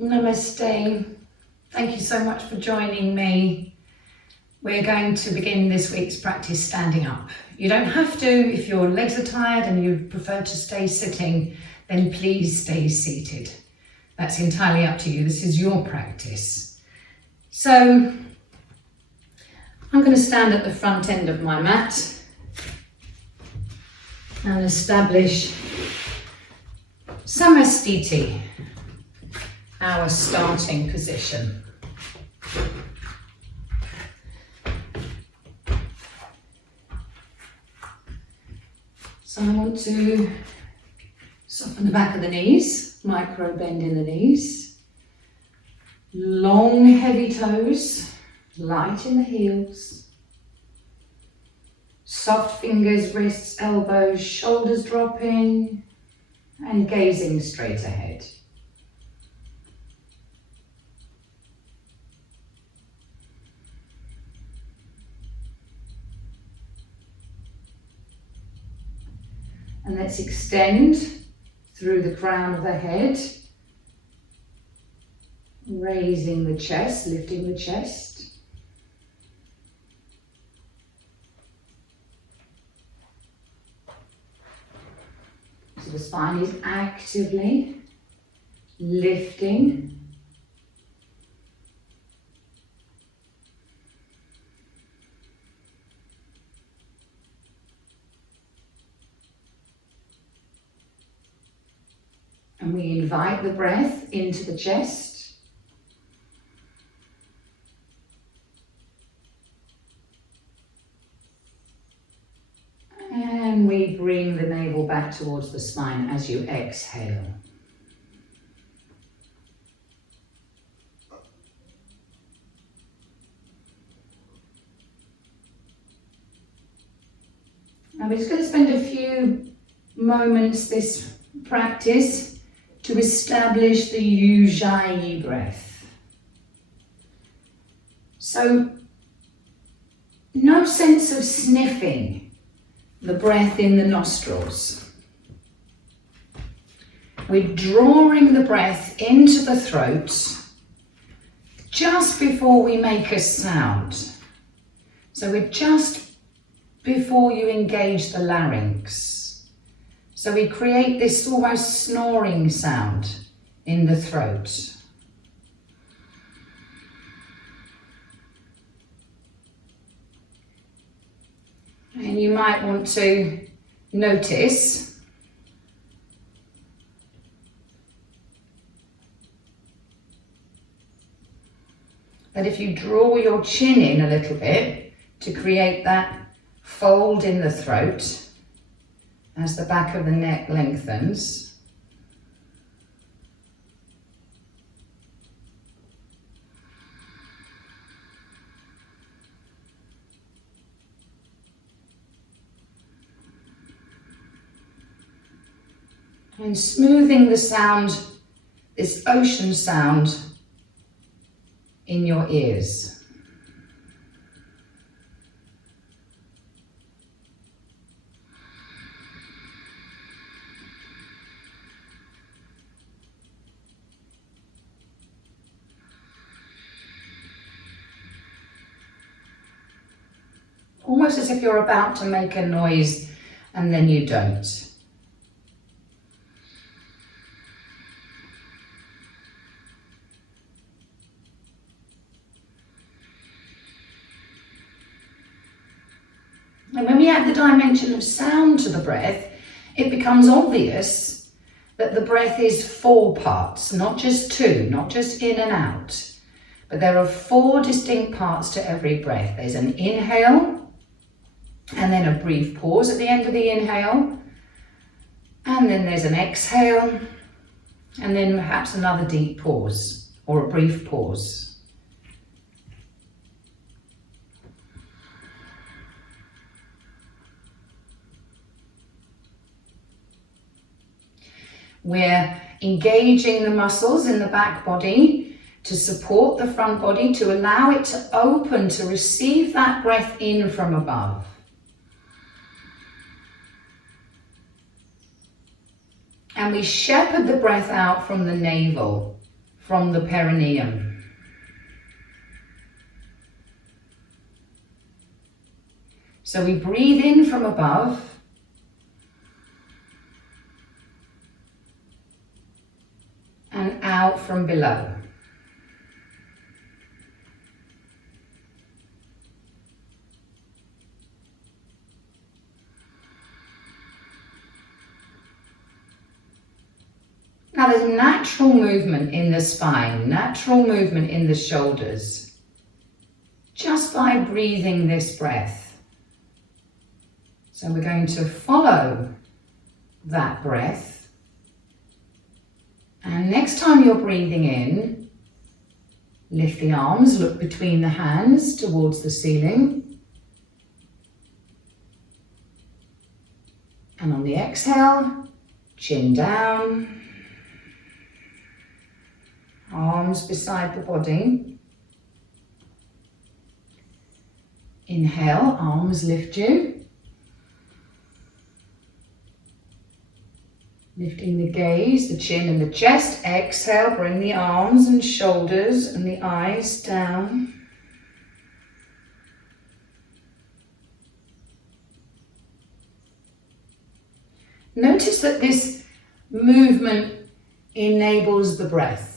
Namaste. Thank you so much for joining me. We're going to begin this week's practice standing up. You don't have to. If your legs are tired and you prefer to stay sitting, then please stay seated. That's entirely up to you. This is your practice. So I'm going to stand at the front end of my mat and establish Samastiti, our starting position. So I want to soften the back of the knees, micro bend in the knees, long heavy toes, light in the heels, soft fingers, wrists, elbows, shoulders dropping and gazing straight ahead. And let's extend through the crown of the head, raising the chest, lifting the chest. So the spine is actively lifting. And we invite the breath into the chest. And we bring the navel back towards the spine as you exhale. Now we're just going to spend a few moments this practice to establish the Ujjayi breath. So, no sense of sniffing the breath in the nostrils. We're drawing the breath into the throat just before we make a sound. So we're just before you engage the larynx. So we create this almost snoring sound in the throat. And you might want to notice that if you draw your chin in a little bit to create that fold in the throat, as the back of the neck lengthens, and smoothing the sound, this ocean sound in your ears. Almost as if you're about to make a noise and then you don't. And when we add the dimension of sound to the breath, it becomes obvious that the breath is 4 parts, not just 2, not just in and out. But there are 4 distinct parts to every breath. There's an inhale, and then a brief pause at the end of the inhale, and then there's an exhale, and then perhaps another deep pause or a brief pause. We're engaging the muscles in the back body to support the front body, to allow it to open, to receive that breath in from above. And we shepherd the breath out from the navel, from the perineum. So we breathe in from above and out from below. Now there's natural movement in the spine, natural movement in the shoulders, just by breathing this breath. So we're going to follow that breath. And next time you're breathing in, lift the arms, look between the hands towards the ceiling. And on the exhale, chin down, arms beside the body. Inhale, arms lift you. Lifting the gaze, the chin and the chest. Exhale, bring the arms and shoulders and the eyes down. Notice that this movement enables the breath.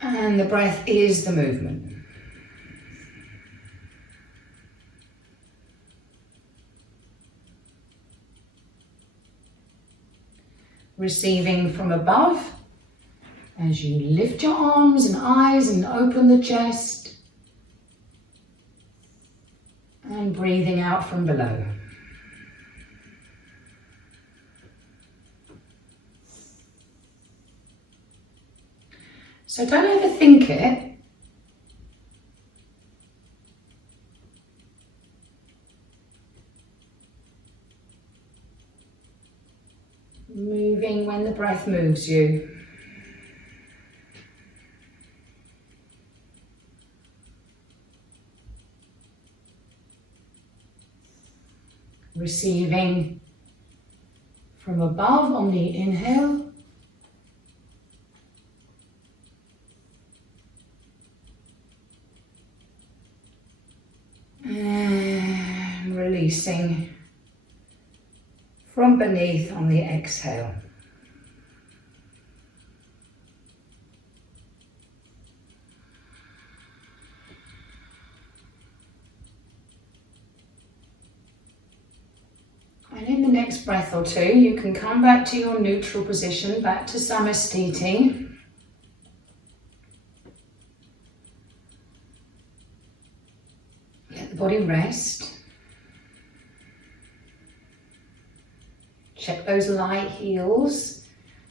And the breath is the movement. Receiving from above as you lift your arms and eyes and open the chest, and breathing out from below. So don't overthink it. Moving when the breath moves you. Receiving from above on the inhale. And releasing from beneath on the exhale. And in the next breath or two, you can come back to your neutral position, back to Samastiti. Let the body rest. Check those light heels,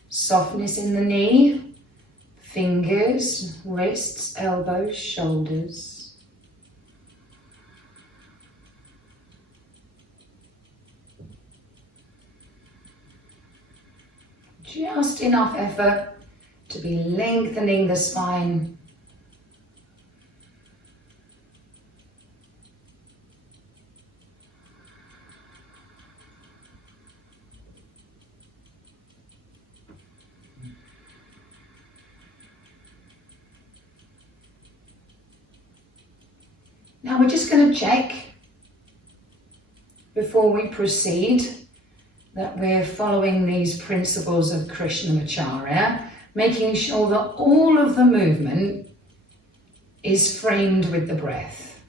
softness in the knee, fingers, wrists, elbows, shoulders. Just enough effort to be lengthening the spine. Now we're just going to check before we proceed that we're following these principles of Krishnamacharya, making sure that all of the movement is framed with the breath.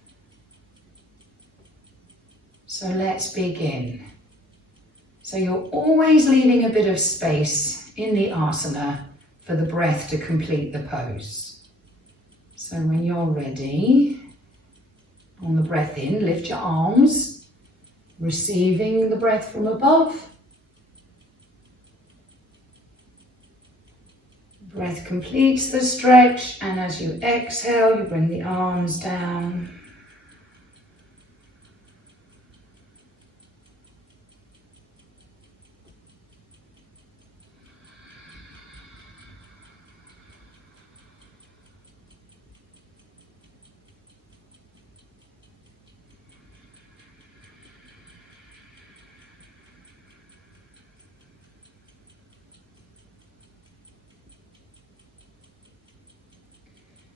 So let's begin. So you're always leaving a bit of space in the asana for the breath to complete the pose. So when you're ready, on the breath in, lift your arms, receiving the breath from above. Breath completes the stretch, and as you exhale, you bring the arms down.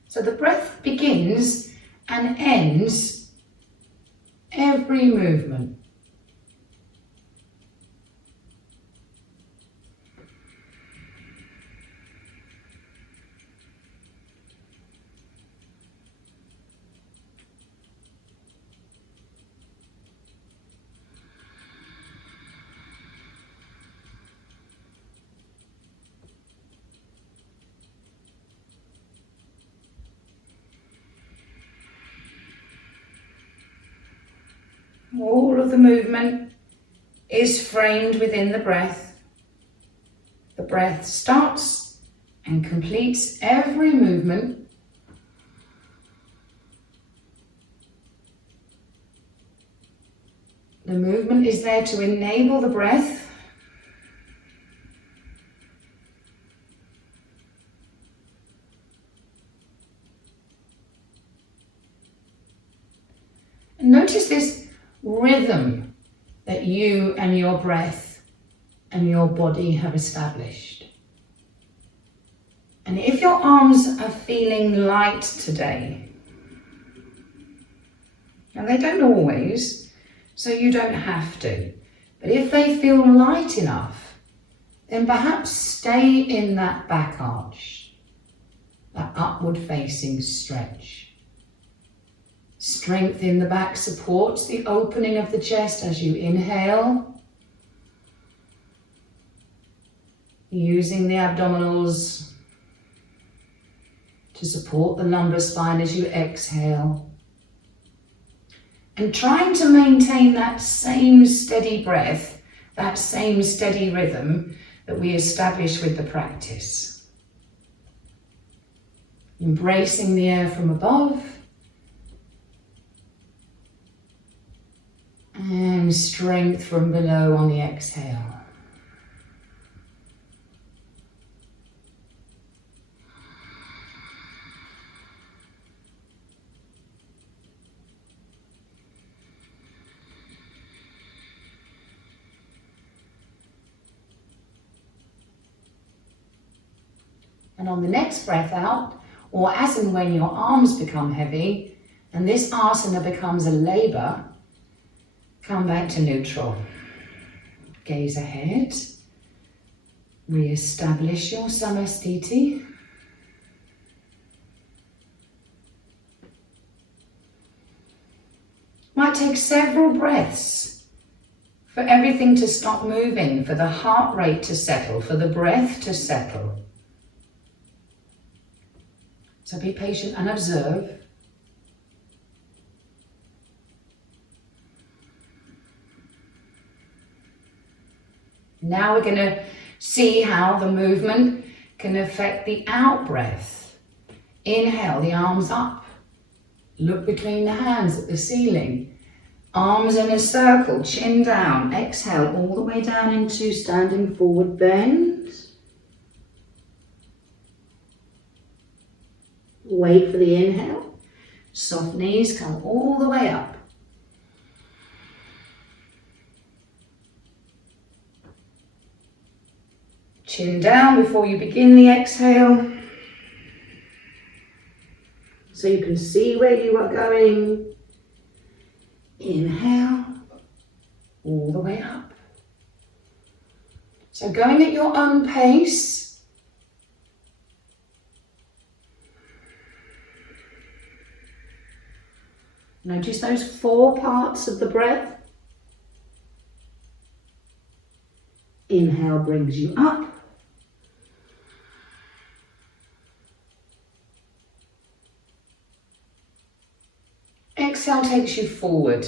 So the breath begins and ends every movement. All of the movement is framed within the breath. The breath starts and completes every movement. The movement is there to enable the breath. And notice this rhythm that you and your breath and your body have established. And if your arms are feeling light today, and they don't always, so you don't have to, but if they feel light enough, then perhaps stay in that back arch, that upward facing stretch. Strength in the back supports the opening of the chest as you inhale, using the abdominals to support the lumbar spine as you exhale, and trying to maintain that same steady breath, that same steady rhythm that we establish with the practice. Embracing the air from above, and strength from below on the exhale. And on the next breath out, or as and when your arms become heavy, and this asana becomes a labor, come back to neutral. Gaze ahead. Re-establish your samastiti. Might take several breaths for everything to stop moving, for the heart rate to settle, for the breath to settle. So be patient and observe. Now we're going to see how the movement can affect the out breath. Inhale, the arms up. Look between the hands at the ceiling. Arms in a circle, chin down. Exhale all the way down into standing forward bend. Wait for the inhale. Soft knees come all the way up. Chin down before you begin the exhale, so you can see where you are going. Inhale, all the way up. So going at your own pace. Notice those 4 parts of the breath. Inhale brings you up. Exhale takes you forward.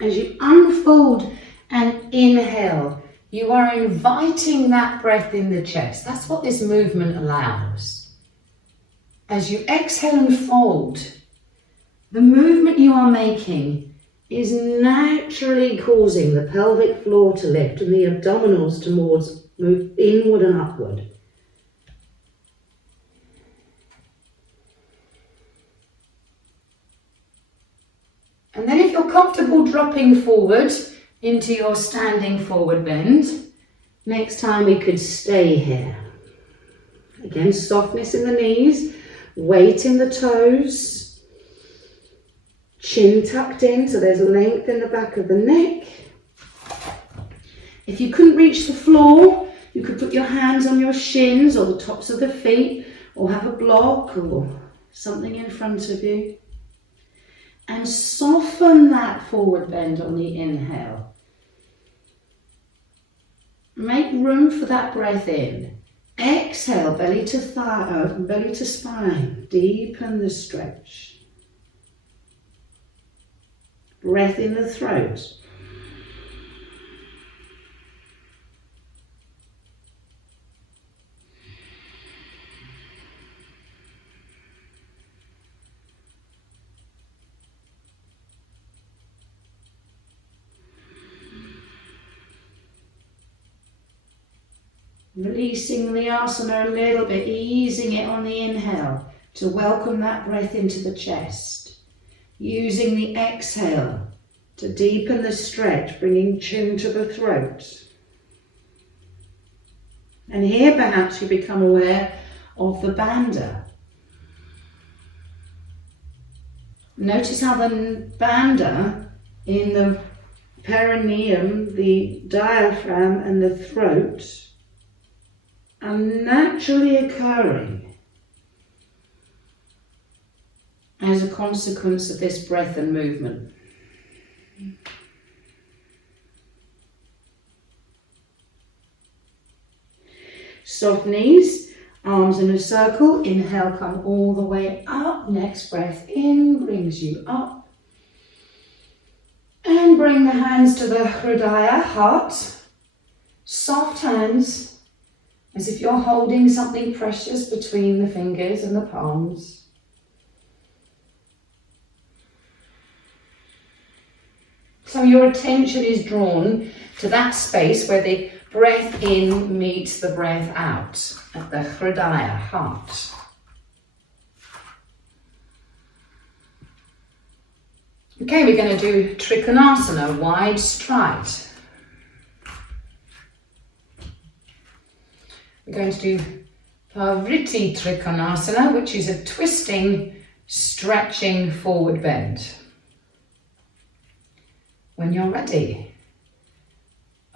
As you unfold and inhale, you are inviting that breath in the chest. That's what this movement allows. As you exhale and fold, the movement you are making is naturally causing the pelvic floor to lift and the abdominals to move inward and upward. And then if you're comfortable dropping forward into your standing forward bend, next time we could stay here. Again, softness in the knees, weight in the toes, chin tucked in so there's length in the back of the neck. If you couldn't reach the floor, you could put your hands on your shins or the tops of the feet, or have a block or something in front of you. And soften that forward bend on the inhale. Make room for that breath in. Exhale, belly to thigh, belly to spine. Deepen the stretch. Breath in the throat. Releasing the asana a little bit, easing it on the inhale to welcome that breath into the chest. Using the exhale to deepen the stretch, bringing chin to the throat. And here perhaps you become aware of the bandha. Notice how the bandha in the perineum, the diaphragm and the throat are naturally occurring as a consequence of this breath and movement. Soft knees, arms in a circle. Inhale, come all the way up. Next breath in brings you up. And bring the hands to the Hridaya, heart. Soft hands, as if you're holding something precious between the fingers and the palms. So your attention is drawn to that space where the breath in meets the breath out, at the Hridaya, heart. Okay, we're going to do Trikonasana, wide stride. We're going to do Parivrtti Trikonasana, which is a twisting, stretching forward bend. When you're ready,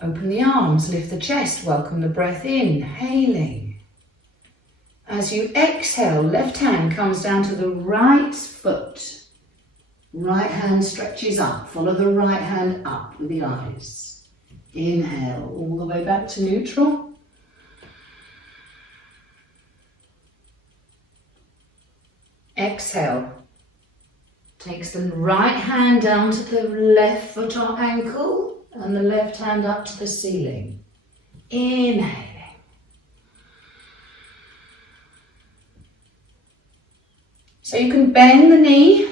open the arms, lift the chest, welcome the breath in, inhaling. As you exhale, left hand comes down to the right foot. Right hand stretches up, follow the right hand up with the eyes. Inhale, all the way back to neutral. Exhale, takes the right hand down to the left foot or ankle and the left hand up to the ceiling. Inhaling. So you can bend the knee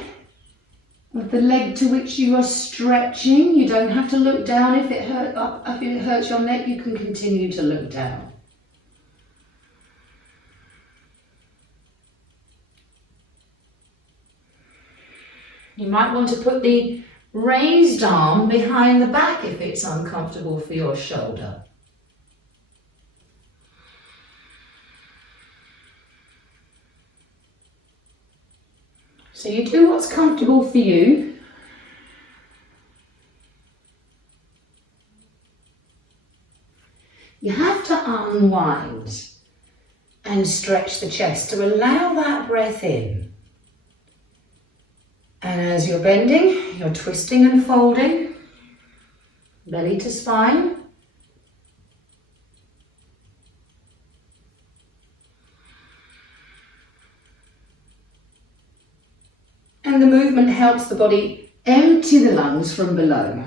with the leg to which you are stretching. You don't have to look down. If it hurts your neck, you can continue to look down. You might want to put the raised arm behind the back if it's uncomfortable for your shoulder. So you do what's comfortable for you. You have to unwind and stretch the chest to allow that breath in. And as you're bending, you're twisting and folding, belly to spine. And the movement helps the body empty the lungs from below.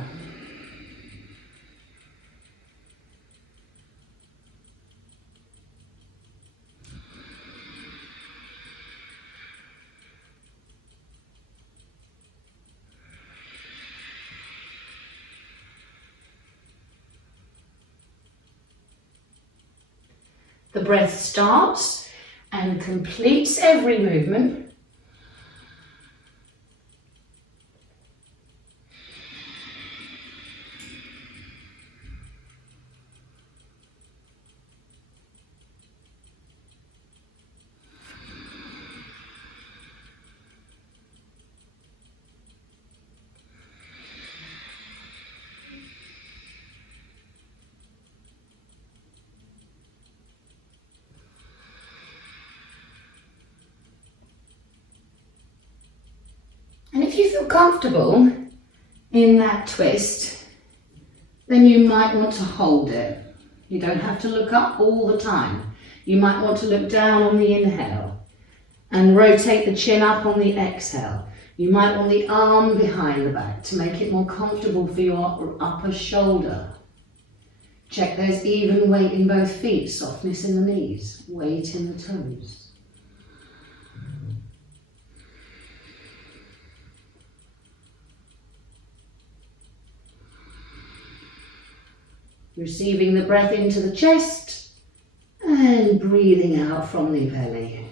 The breath starts and completes every movement. And if you feel comfortable in that twist, then you might want to hold it. You don't have to look up all the time. You might want to look down on the inhale and rotate the chin up on the exhale. You might want the arm behind the back to make it more comfortable for your upper shoulder. Check there's even weight in both feet, softness in the knees, weight in the toes. Receiving the breath into the chest and breathing out from the belly.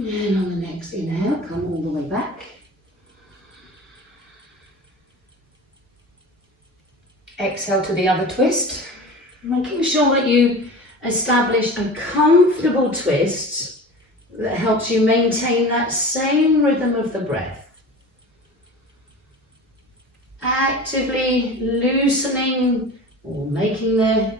And on the next inhale, come all the way back. Exhale to the other twist, making sure that you establish a comfortable twist that helps you maintain that same rhythm of the breath. Actively loosening or making the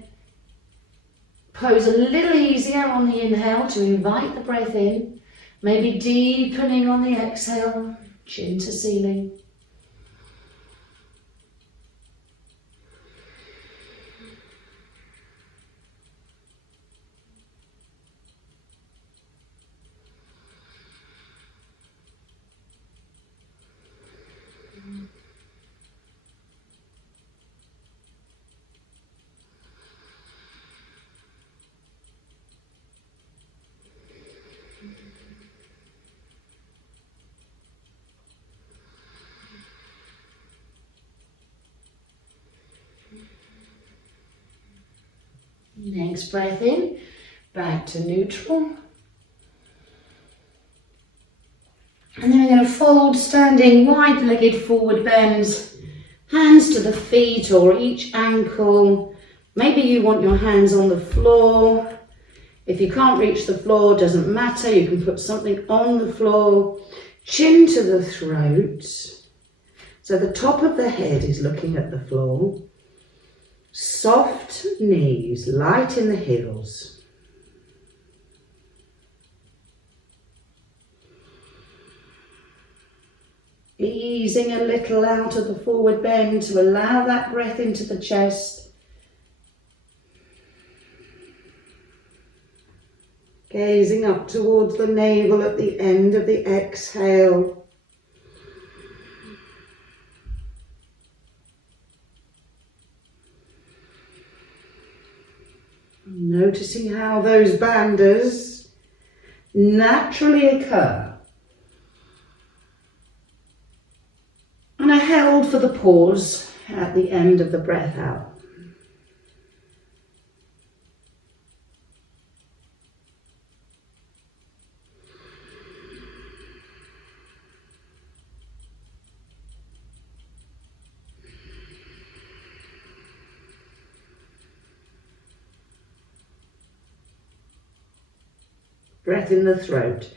pose a little easier on the inhale to invite the breath in. Maybe deepening on the exhale, chin to ceiling. Next breath in, back to neutral. And then we're going to fold, standing wide-legged forward bends, hands to the feet or each ankle. Maybe you want your hands on the floor. If you can't reach the floor, doesn't matter. You can put something on the floor. Chin to the throat. So the top of the head is looking at the floor. Soft knees, light in the heels. Easing a little out of the forward bend to allow that breath into the chest. Gazing up towards the navel at the end of the exhale. Noticing how those bandhas naturally occur and are held for the pause at the end of the breath out. Breath in the throat.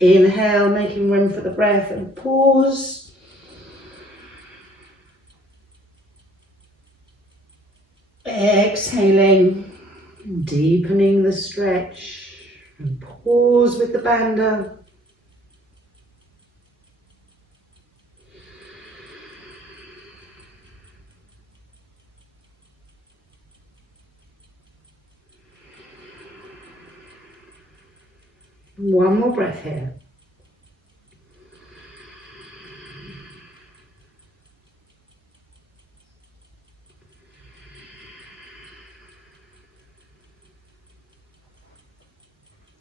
Inhale, making room for the breath, and pause. Exhaling, deepening the stretch, and pause with the bandha. One more breath here.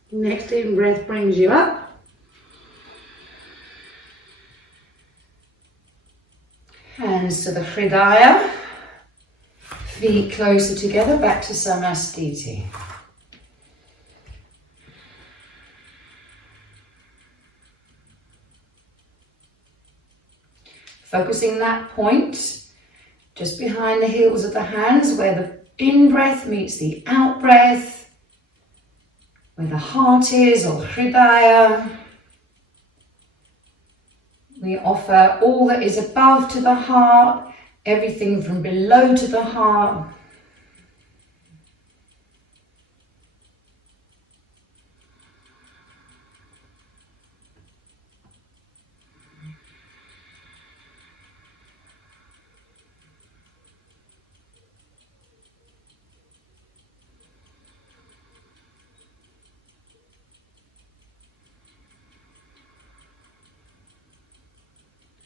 Next in breath brings you up. Hands to the Hridaya. Feet closer together, back to Samastiti. Focusing that point just behind the heels of the hands where the in-breath meets the out-breath, where the heart is, or Hridaya. We offer all that is above to the heart, everything from below to the heart.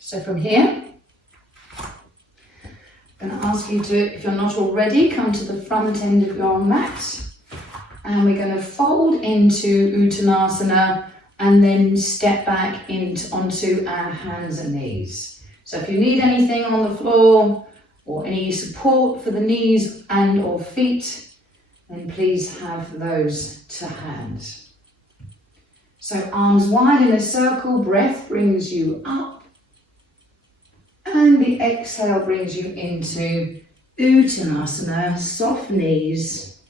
So from here, I'm going to ask you to, if you're not already, come to the front end of your mat, and we're going to fold into Uttanasana and then step back onto our hands and knees. So if you need anything on the floor or any support for the knees and or feet, then please have those to hand. So arms wide in a circle, breath brings you up. And the exhale brings you into Uttanasana, soft knees,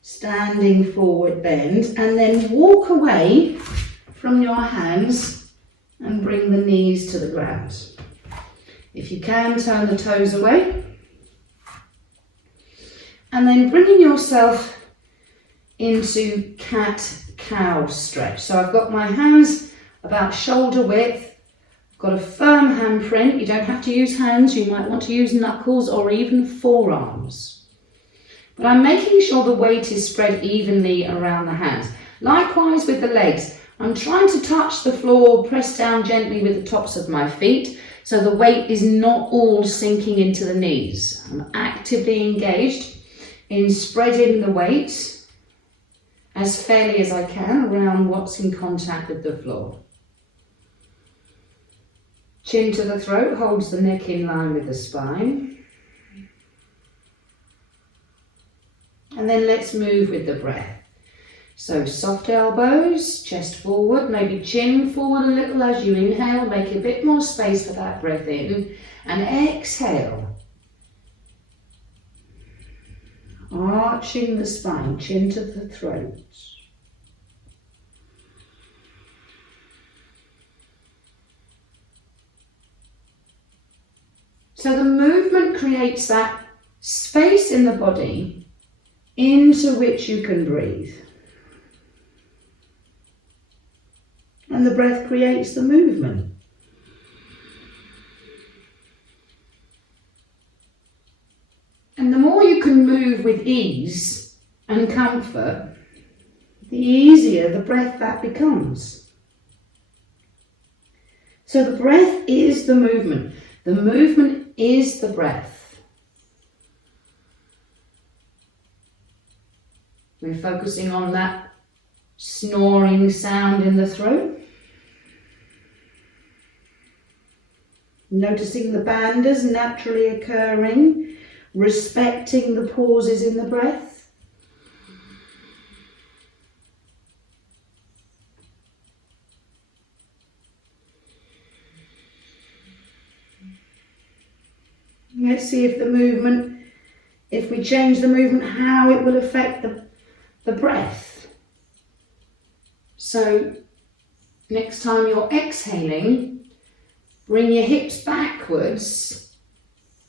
standing forward bend, and then walk away from your hands and bring the knees to the ground. If you can, turn the toes away. And then bringing yourself into cat-cow stretch. So I've got my hands about shoulder width. Got a firm handprint. You don't have to use hands. You might want to use knuckles or even forearms. But I'm making sure the weight is spread evenly around the hands. Likewise with the legs. I'm trying to touch the floor, press down gently with the tops of my feet, so the weight is not all sinking into the knees. I'm actively engaged in spreading the weight as fairly as I can around what's in contact with the floor. Chin to the throat holds the neck in line with the spine. And then let's move with the breath. So soft elbows, chest forward, maybe chin forward a little as you inhale. Make a bit more space for that breath in. And exhale. Arching the spine, chin to the throat. So the movement creates that space in the body into which you can breathe. And the breath creates the movement. And the more you can move with ease and comfort, the easier the breath that becomes. So the breath is the movement. The movement is the breath. We're focusing on that snoring sound in the throat. Noticing the bandhas naturally occurring, respecting the pauses in the breath. Let's see if the movement, if we change the movement, how it will affect the breath. So next time you're exhaling, bring your hips backwards,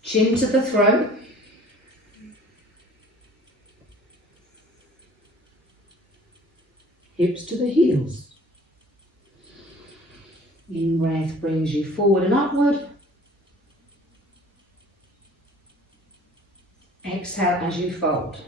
chin to the throat. Hips to the heels. In breath brings you forward and upward. Exhale as you fold.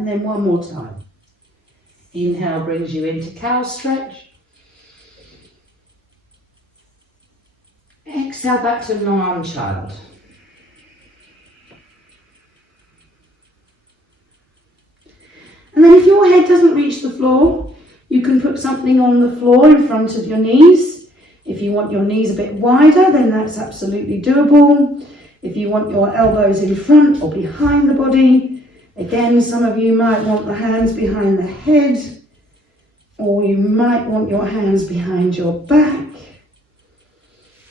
And then one more time. Inhale brings you into cow stretch. Exhale back to long child. And then if your head doesn't reach the floor, you can put something on the floor in front of your knees. If you want your knees a bit wider, then that's absolutely doable. If you want your elbows in front or behind the body, again, some of you might want the hands behind the head, or you might want your hands behind your back.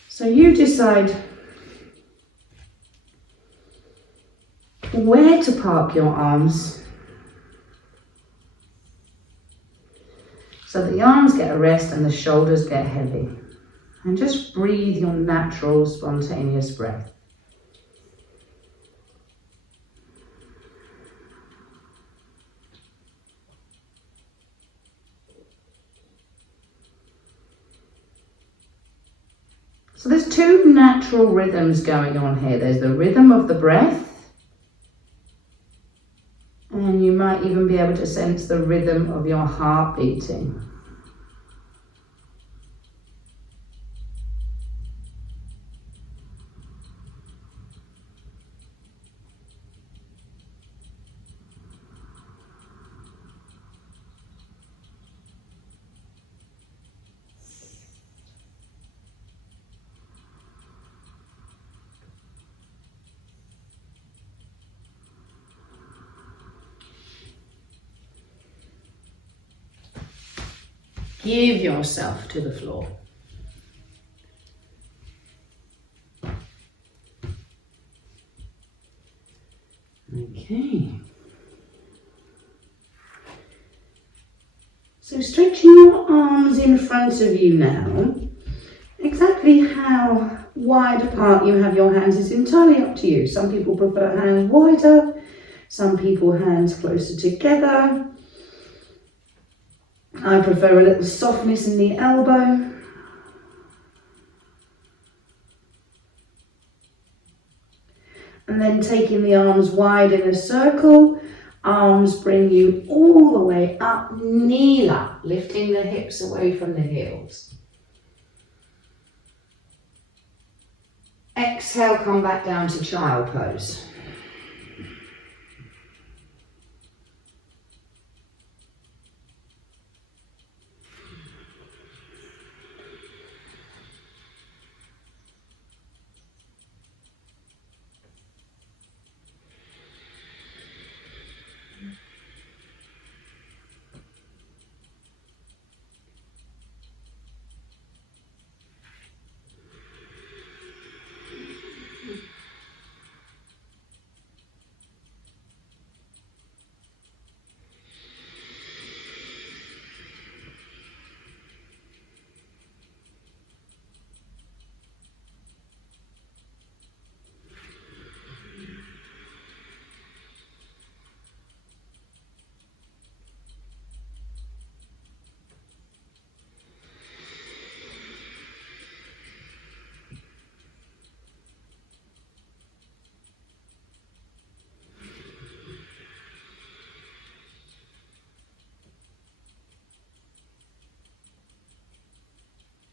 So you decide where to park your arms so that the arms get a rest and the shoulders get heavy. And just breathe your natural, spontaneous breath. So there's two natural rhythms going on here. There's the rhythm of the breath, and you might even be able to sense the rhythm of your heart beating. Give yourself to the floor. Okay. So stretching your arms in front of you now. Exactly how wide apart you have your hands is entirely up to you. Some people prefer hands wider, some people hands closer together. I prefer a little softness in the elbow. And then taking the arms wide in a circle, arms bring you all the way up, kneel up, lifting the hips away from the heels. Exhale, come back down to child pose.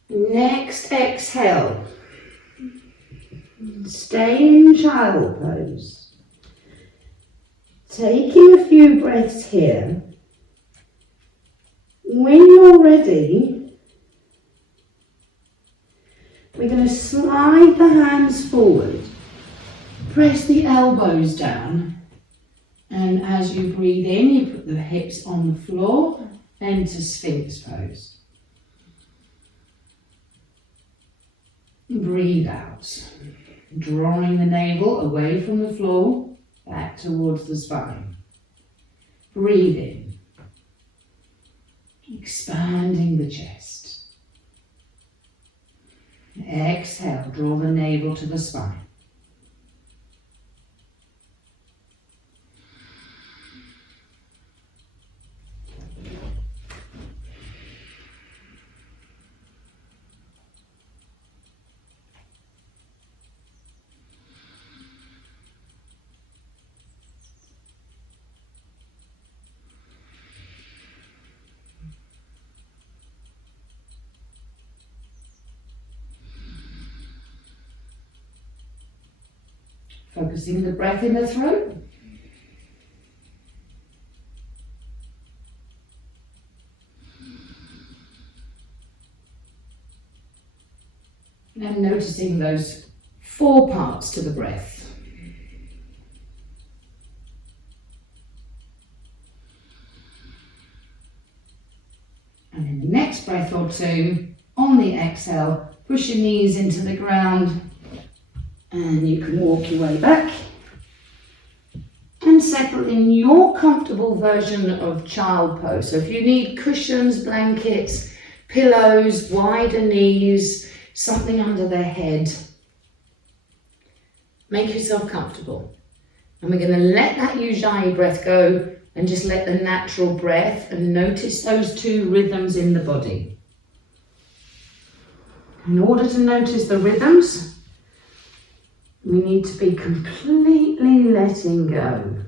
Next exhale, stay in child pose. Taking a few breaths here. When you're ready, we're going to slide the hands forward, press the elbows down, and as you breathe in, you put the hips on the floor, enter Sphinx pose. Breathe out, drawing the navel away from the floor, back towards the spine. Breathe in, expanding the chest. Exhale, draw the navel to the spine. Focusing the breath in the throat. And noticing those 4 parts to the breath. And in the next breath or two, on the exhale, push your knees into the ground and you can walk your way back and settle in your comfortable version of child pose. So if you need cushions, blankets, pillows, wider knees, something under their head, make yourself comfortable. And we're going to let that Ujjayi breath go and just let the natural breath and notice those 2 rhythms in the body. In order to notice the rhythms, we need to be completely letting go.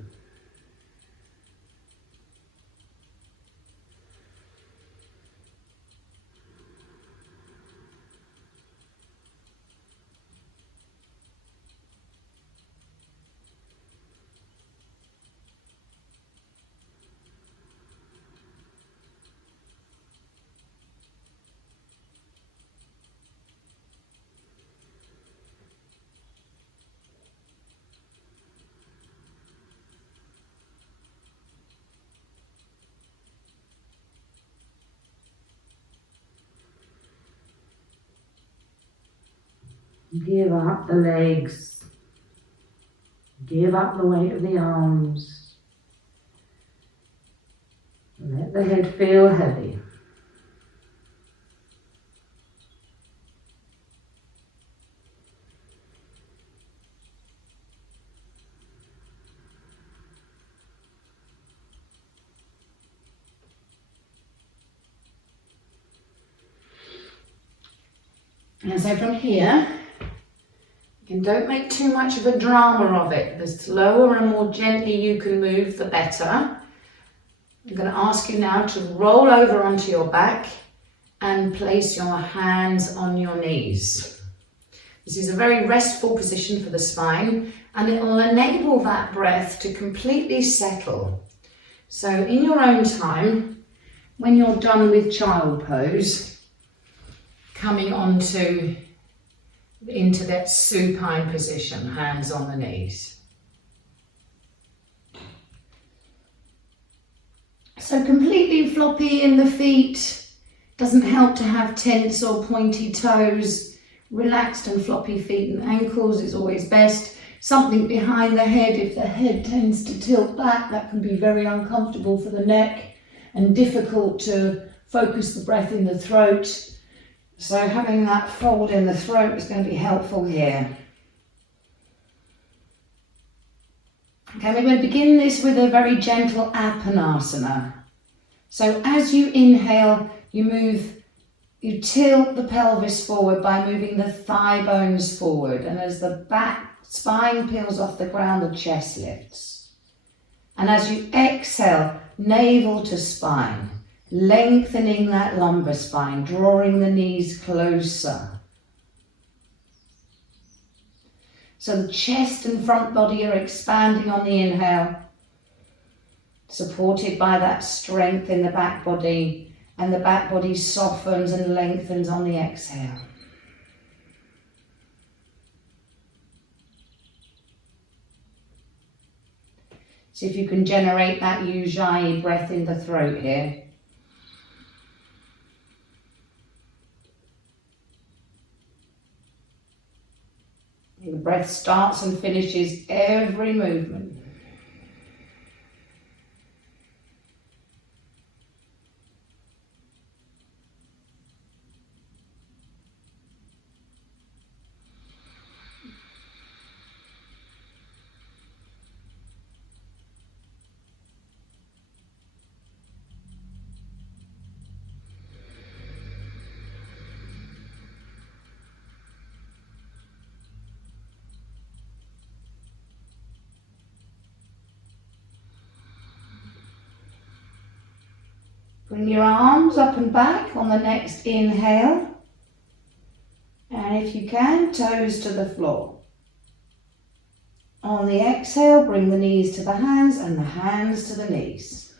Give up the legs. Give up the weight of the arms. Let the head feel heavy. And so from here, and don't make too much of a drama of it. The slower and more gently you can move, the better. I'm going to ask you now to roll over onto your back and place your hands on your knees. This is a very restful position for the spine, and it will enable that breath to completely settle. So in your own time, when you're done with child pose, coming into that supine position, hands on the knees. So completely floppy in the feet, doesn't help to have tense or pointy toes. Relaxed and floppy feet and ankles is always best. Something behind the head, if the head tends to tilt back, that can be very uncomfortable for the neck and difficult to focus the breath in the throat. So having that fold in the throat is going to be helpful here. Okay, we're going to begin this with a very gentle Apanasana. So as you inhale, you tilt the pelvis forward by moving the thigh bones forward. And as the back spine peels off the ground, the chest lifts. And as you exhale, navel to spine. Lengthening that lumbar spine, drawing the knees closer. So the chest and front body are expanding on the inhale, supported by that strength in the back body, and the back body softens and lengthens on the exhale. See if you can generate that Ujjayi breath in the throat here. The breath starts and finishes every movement. Bring your arms up and back on the next inhale. And if you can, toes to the floor. On the exhale, bring the knees to the hands and the hands to the knees.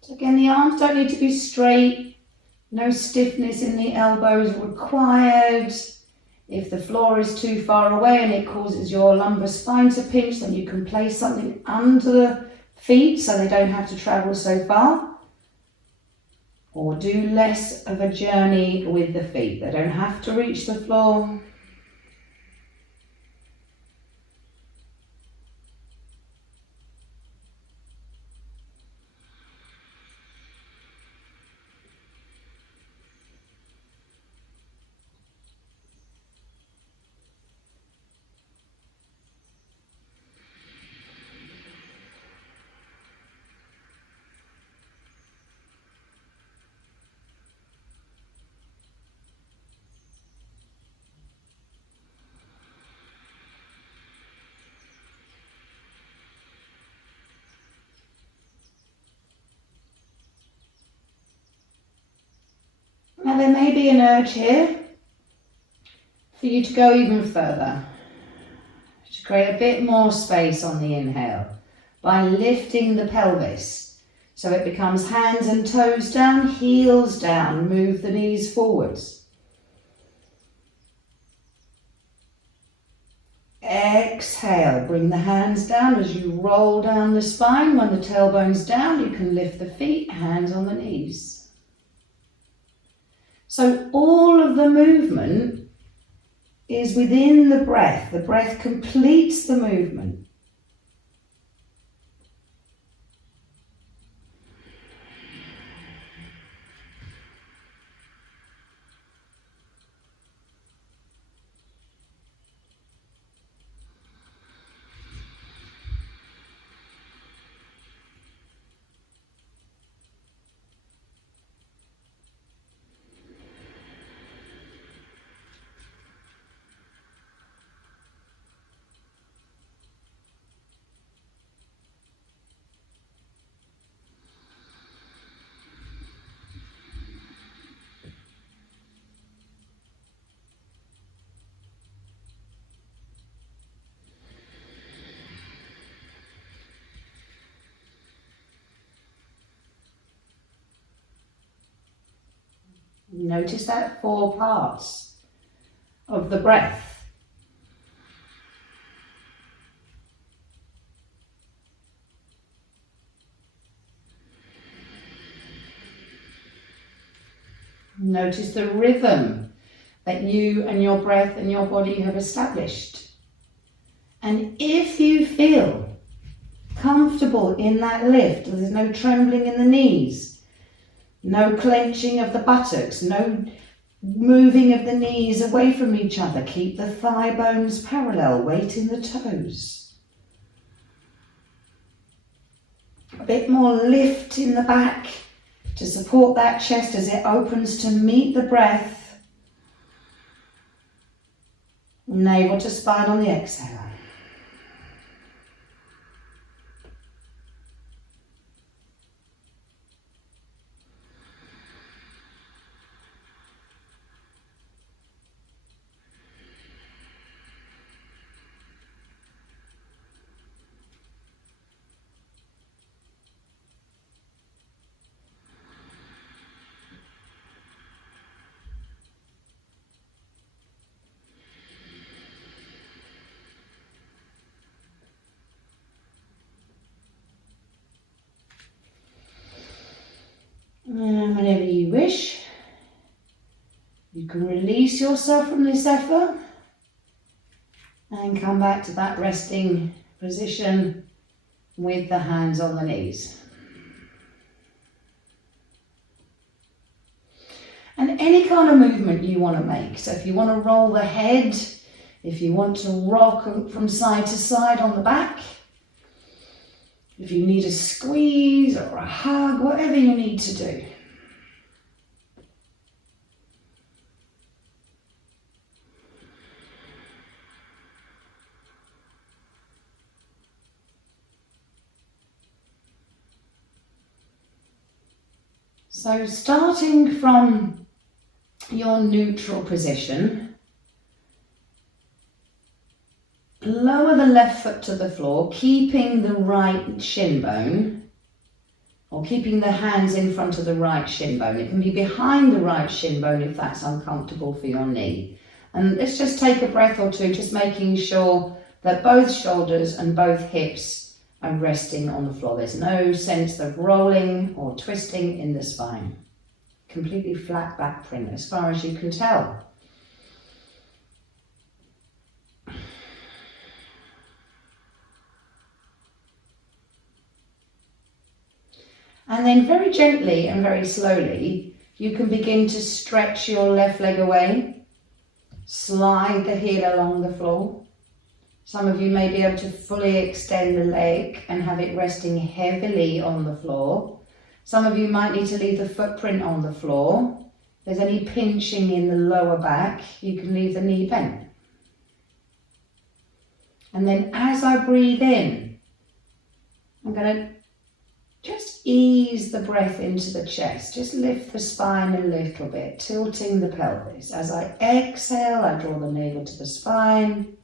So again, the arms don't need to be straight. No stiffness in the elbows required. If the floor is too far away and it causes your lumbar spine to pinch, then you can place something under the feet so they don't have to travel so far. Or do less of a journey with the feet. They don't have to reach the floor. Now there may be an urge here for you to go even further, to create a bit more space on the inhale by lifting the pelvis. So it becomes hands and toes down, heels down, move the knees forwards. Exhale, bring the hands down as you roll down the spine. When the tailbone's down, you can lift the feet, hands on the knees. So all of the movement is within the breath. The breath completes the movement. Notice that 4 parts of the breath. Notice the rhythm that you and your breath and your body have established. And if you feel comfortable in that lift, there's no trembling in the knees, no clenching of the buttocks, no moving of the knees away from each other. Keep the thigh bones parallel, weight in the toes. A bit more lift in the back to support that chest as it opens to meet the breath. Navel to spine on the exhale. And whenever you wish, you can release yourself from this effort and come back to that resting position with the hands on the knees. And any kind of movement you want to make. So if you want to roll the head, if you want to rock from side to side on the back, if you need a squeeze or a hug, whatever you need to do. So starting from your neutral position, lower the left foot to the floor, keeping the right shin bone, or keeping the hands in front of the right shin bone. It can be behind the right shin bone if that's uncomfortable for your knee. And let's just take a breath or two, just making sure that both shoulders and both hips are resting on the floor. There's no sense of rolling or twisting in the spine. Completely flat back print as far as you can tell. And then very gently and very slowly, you can begin to stretch your left leg away. Slide the heel along the floor. Some of you may be able to fully extend the leg and have it resting heavily on the floor. Some of you might need to leave the footprint on the floor. If there's any pinching in the lower back, you can leave the knee bent. And then as I breathe in, I'm going to just ease the breath into the chest. Just lift the spine a little bit, tilting the pelvis. As I exhale, I draw the navel to the spine.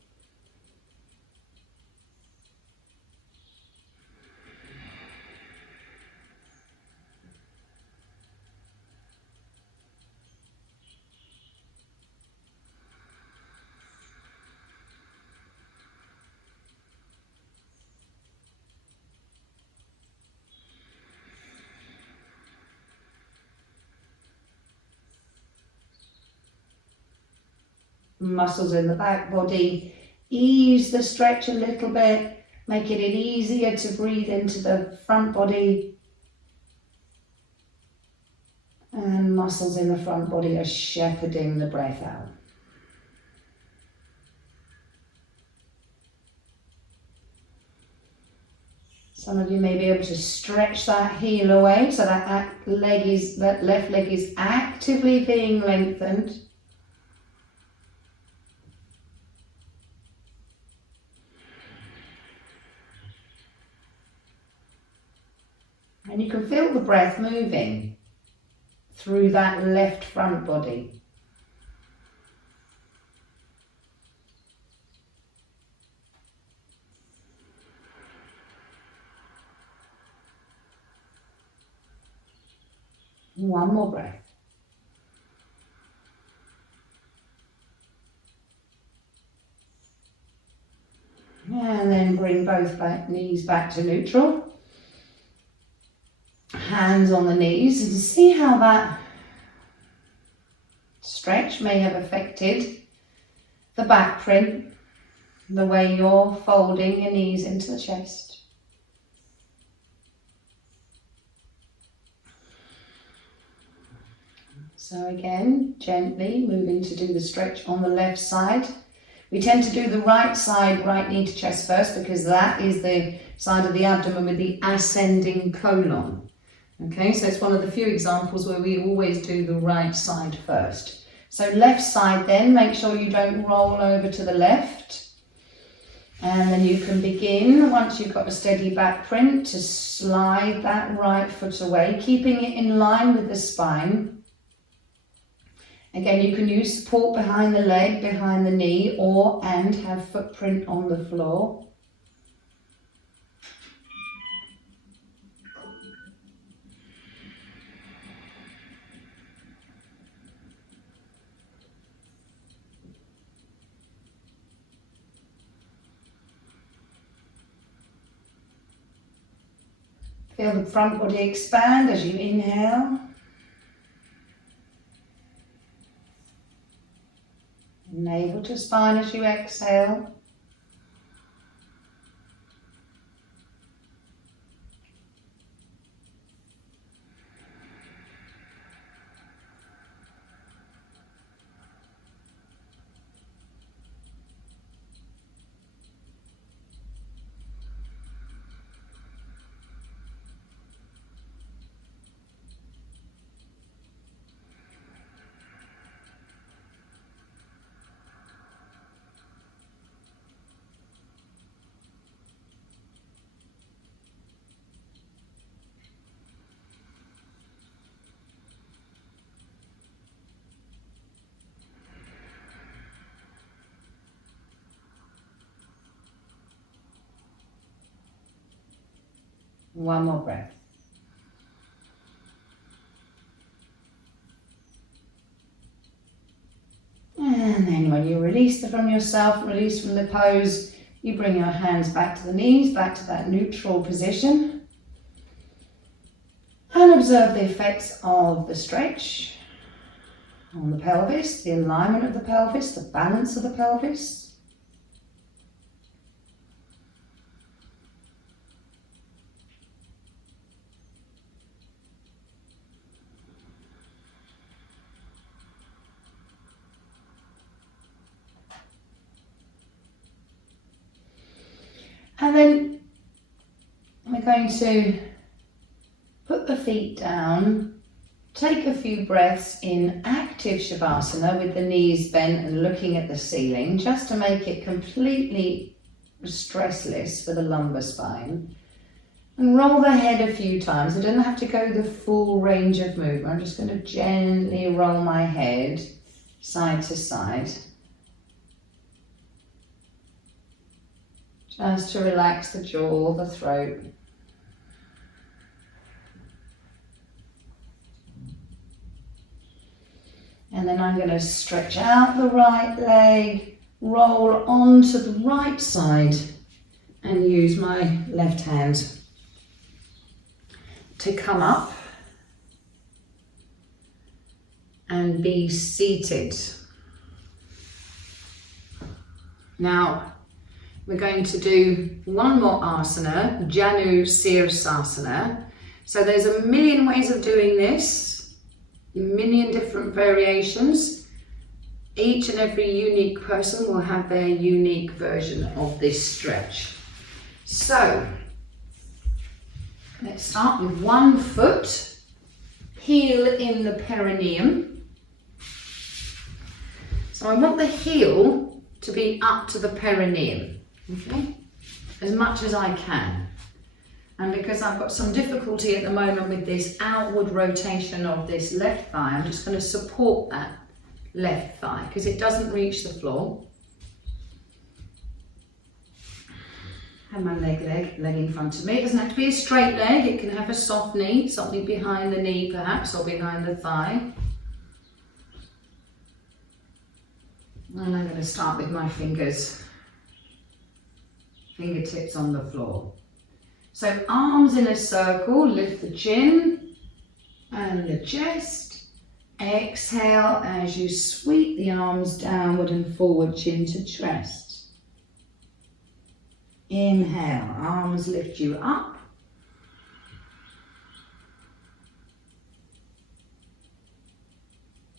Muscles in the back body, ease the stretch a little bit, making it easier to breathe into the front body. And muscles in the front body are shepherding the breath out. Some of you may be able to stretch that heel away so that left leg is actively being lengthened. And you can feel the breath moving through that left front body. One more breath. And then bring both knees back to neutral. Hands on the knees, and see how that stretch may have affected the back print, the way you're folding your knees into the chest. So again, gently moving to do the stretch on the left side. We tend to do the right side, right knee to chest first, because that is the side of the abdomen with the ascending colon. Okay, so it's one of the few examples where we always do the right side first. So left side then, make sure you don't roll over to the left. And then you can begin, once you've got a steady back print, to slide that right foot away, keeping it in line with the spine. Again, you can use support behind the leg, behind the knee, and have footprint on the floor. Feel the front body expand as you inhale. Navel to spine as you exhale. One more breath. And then when you release from yourself, release from the pose, you bring your hands back to the knees, back to that neutral position. And observe the effects of the stretch on the pelvis, the alignment of the pelvis, the balance of the pelvis. And then we're going to put the feet down, take a few breaths in active Shavasana with the knees bent and looking at the ceiling, just to make it completely stressless for the lumbar spine. And roll the head a few times. It doesn't have to go the full range of movement. I'm just going to gently roll my head side to side. Just to relax the jaw, the throat. And then I'm going to stretch out the right leg, roll onto the right side and use my left hand to come up and be seated. Now, we're going to do one more asana, Janu Sirsasana. So there's a million ways of doing this, a million different variations. Each and every unique person will have their unique version of this stretch. So, let's start with one foot, heel in the perineum. So I want the heel to be up to the perineum. Okay, as much as I can. And because I've got some difficulty at the moment with this outward rotation of this left thigh, I'm just going to support that left thigh because it doesn't reach the floor. Have my leg in front of me. It doesn't have to be a straight leg, it can have a soft knee, something behind the knee perhaps, or behind the thigh. And I'm going to start with my fingertips on the floor. So arms in a circle, lift the chin and the chest. Exhale as you sweep the arms downward and forward, chin to chest. Inhale, arms lift you up.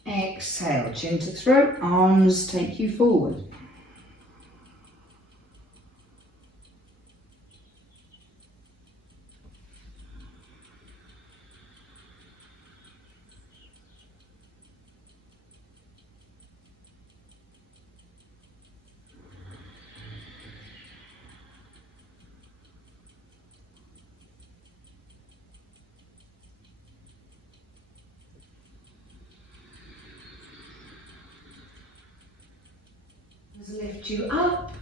Exhale, chin to throat, arms take you forward. Lift you up,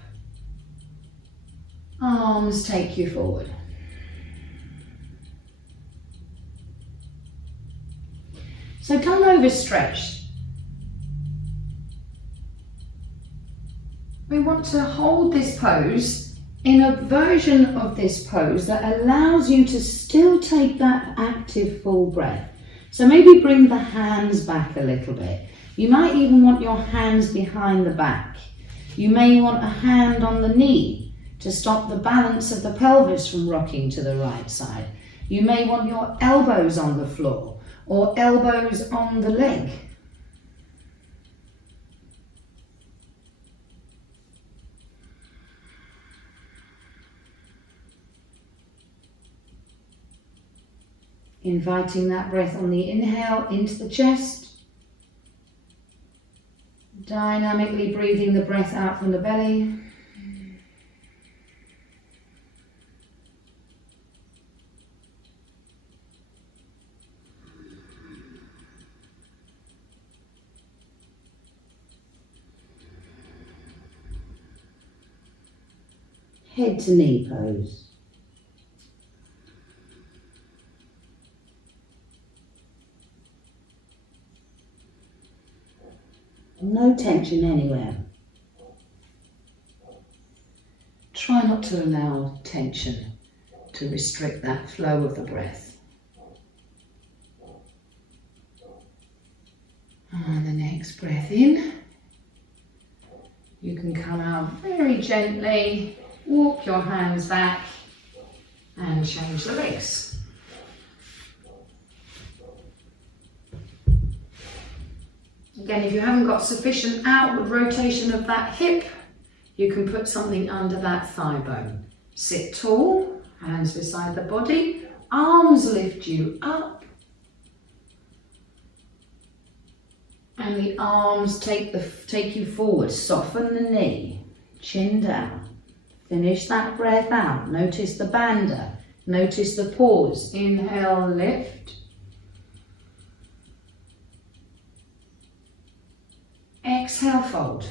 arms take you forward. So come over stretch. We want to hold this pose in a version of this pose that allows you to still take that active full breath. So maybe bring the hands back a little bit. You might even want your hands behind the back. You may want a hand on the knee to stop the balance of the pelvis from rocking to the right side. You may want your elbows on the floor or elbows on the leg. Inviting that breath on the inhale into the chest. Dynamically breathing the breath out from the belly. Head to knee pose. No tension anywhere. Try not to allow tension to restrict that flow of the breath. And the next breath in. You can come out very gently, walk your hands back and change the legs. Again, if you haven't got sufficient outward rotation of that hip, you can put something under that thigh bone. Sit tall, hands beside the body, arms lift you up. And the arms take you forward, soften the knee, chin down. Finish that breath out. Notice the bandha, notice the pause. Inhale, lift. Exhale, fold.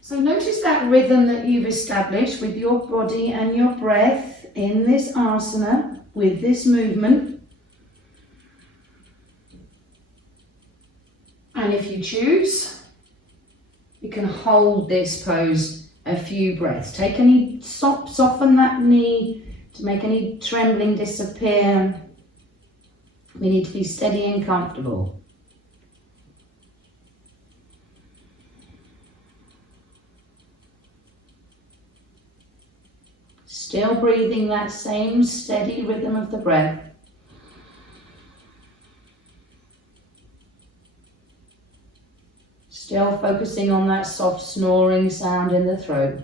So notice that rhythm that you've established with your body and your breath in this asana, with this movement. And if you choose, you can hold this pose a few breaths. Take any, soften that knee to make any trembling disappear. We need to be steady and comfortable. Still breathing that same steady rhythm of the breath. Still focusing on that soft snoring sound in the throat.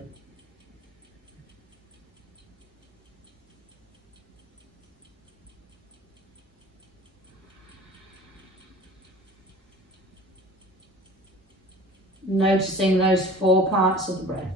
Noticing those 4 parts of the breath.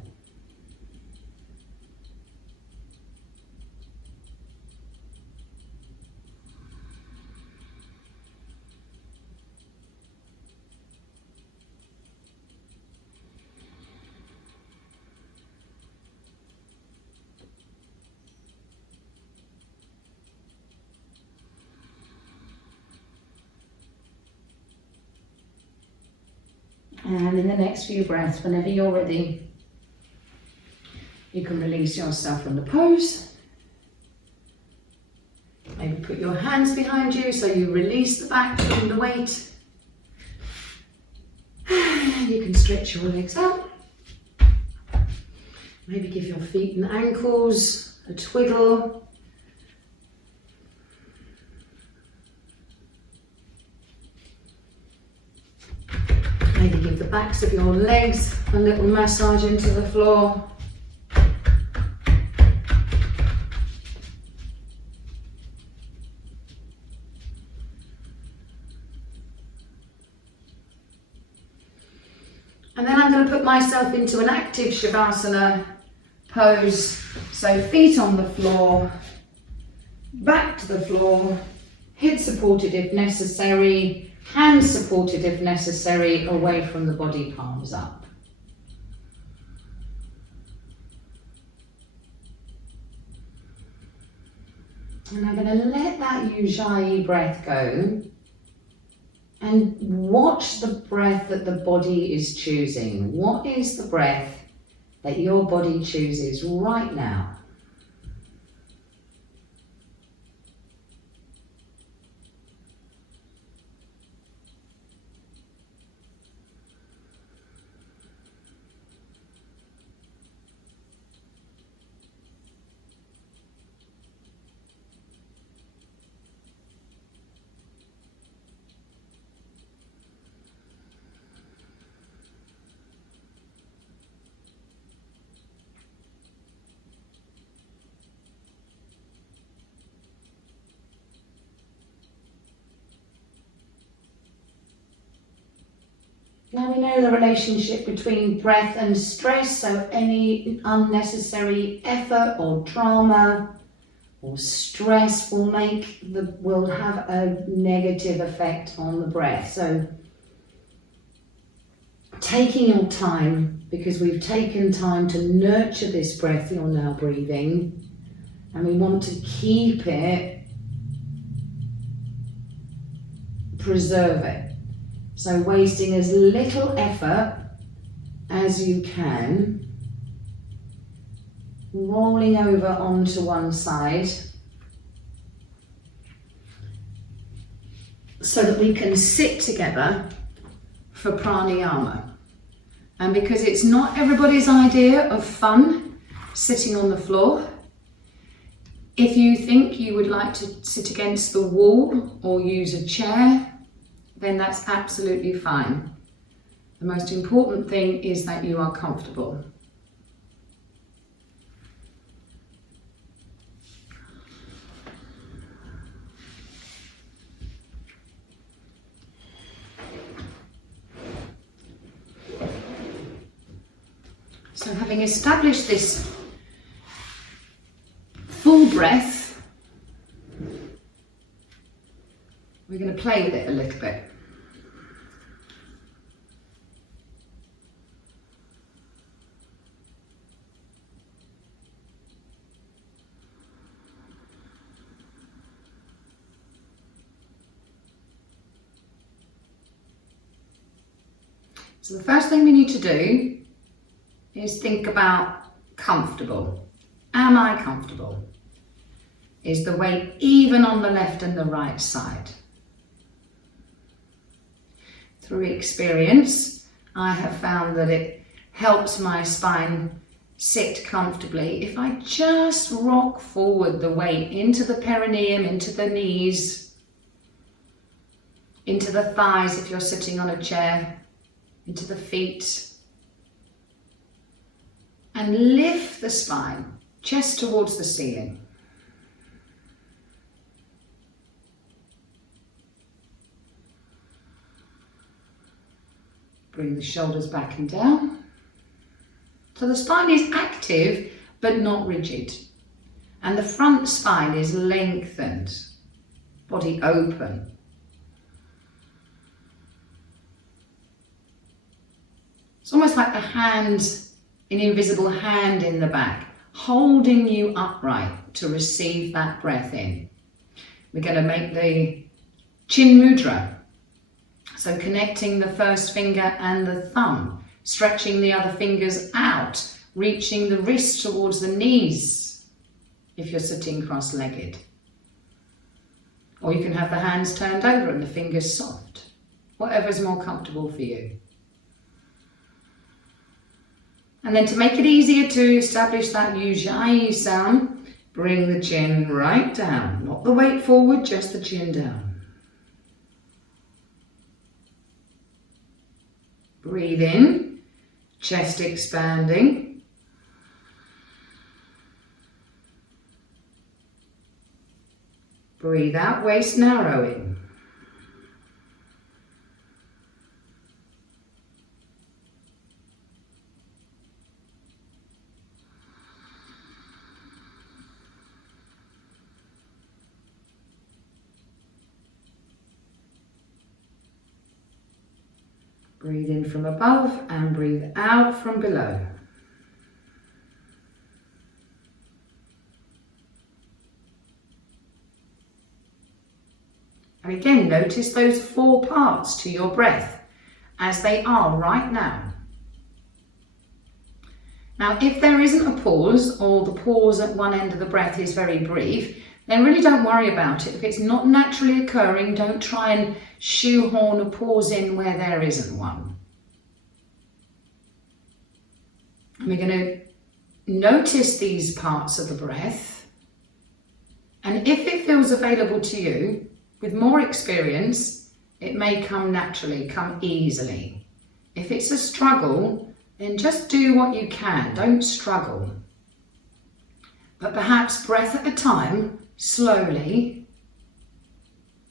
And in the next few breaths, whenever you're ready, you can release yourself from the pose. Maybe put your hands behind you so you release the back from the weight. You can stretch your legs out. Maybe give your feet and ankles a twiddle. Maybe give the backs of your legs a little massage into the floor. And then I'm going to put myself into an active Shavasana pose. So feet on the floor, back to the floor, head supported if necessary, hands supported if necessary, away from the body, palms up. And I'm going to let that Ujjayi breath go and watch the breath that the body is choosing. What is the breath that your body chooses right now? Now we know the relationship between breath and stress, so any unnecessary effort or drama or stress will have a negative effect on the breath. So taking your time, because we've taken time to nurture this breath you're now breathing, and we want to keep it, preserve it. So wasting as little effort as you can, rolling over onto one side so that we can sit together for pranayama. And because it's not everybody's idea of fun sitting on the floor, if you think you would like to sit against the wall or use a chair, then that's absolutely fine. The most important thing is that you are comfortable. So having established this full breath, we're going to play with it a little bit. So the first thing we need to do is think about comfortable. Am I comfortable? Is the weight even on the left and the right side? Through experience, I have found that it helps my spine sit comfortably if I just rock forward the weight into the perineum, into the knees, into the thighs if you're sitting on a chair, into the feet, and lift the spine, chest towards the ceiling. Bring the shoulders back and down. So the spine is active but not rigid. And the front spine is lengthened, body open. It's almost like the hand, an invisible hand in the back, holding you upright to receive that breath in. We're going to make the chin mudra. So connecting the first finger and the thumb, stretching the other fingers out, reaching the wrist towards the knees if you're sitting cross-legged. Or you can have the hands turned over and the fingers soft, whatever's more comfortable for you. And then to make it easier to establish that Ujjayi sound, bring the chin right down, not the weight forward, just the chin down. Breathe in, chest expanding. Breathe out, waist narrowing. Breathe in from above and breathe out from below. And again, notice those 4 parts to your breath as they are right now. Now, if there isn't a pause, or the pause at one end of the breath is very brief, then really don't worry about it. If it's not naturally occurring, don't try and shoehorn a pause in where there isn't one. And we're going to notice these parts of the breath. And if it feels available to you, with more experience, it may come naturally, come easily. If it's a struggle, then just do what you can, don't struggle. But perhaps breath at a time, slowly,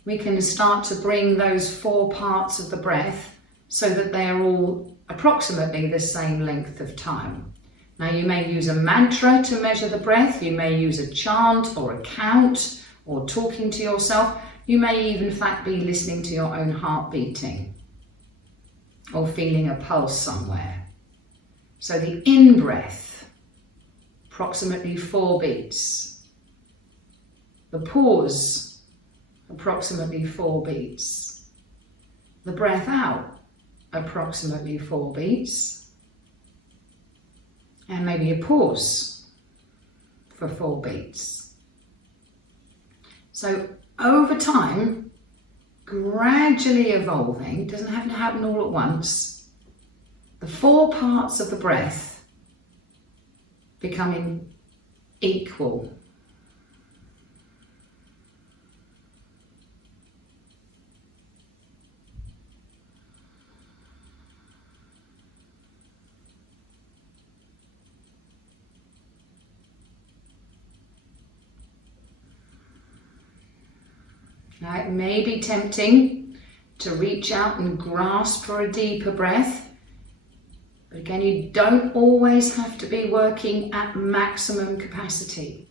we can start to bring those 4 parts of the breath so that they are all approximately the same length of time. Now you may use a mantra to measure the breath, you may use a chant or a count or talking to yourself. You may even in fact be listening to your own heart beating or feeling a pulse somewhere. So the in-breath, approximately 4 beats. The pause, approximately 4 beats. The breath out, approximately 4 beats. And maybe a pause for 4 beats. So over time, gradually evolving, doesn't have to happen all at once, the 4 parts of the breath becoming equal. Now it may be tempting to reach out and grasp for a deeper breath, but again, you don't always have to be working at maximum capacity.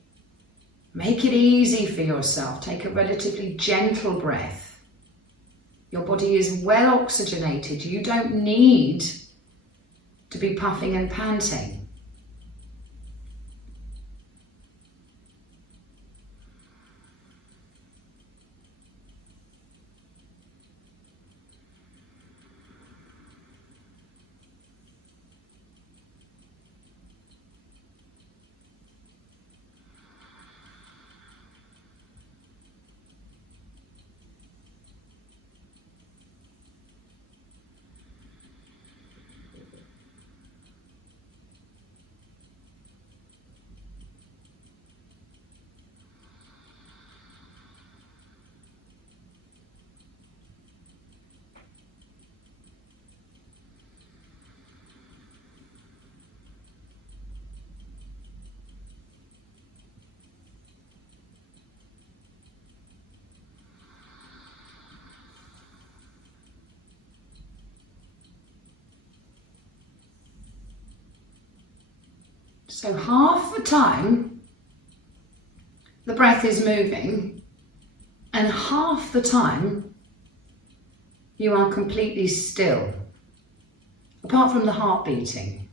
Make it easy for yourself. Take a relatively gentle breath. Your body is well oxygenated. You don't need to be puffing and panting. So half the time the breath is moving and half the time you are completely still, apart from the heart beating.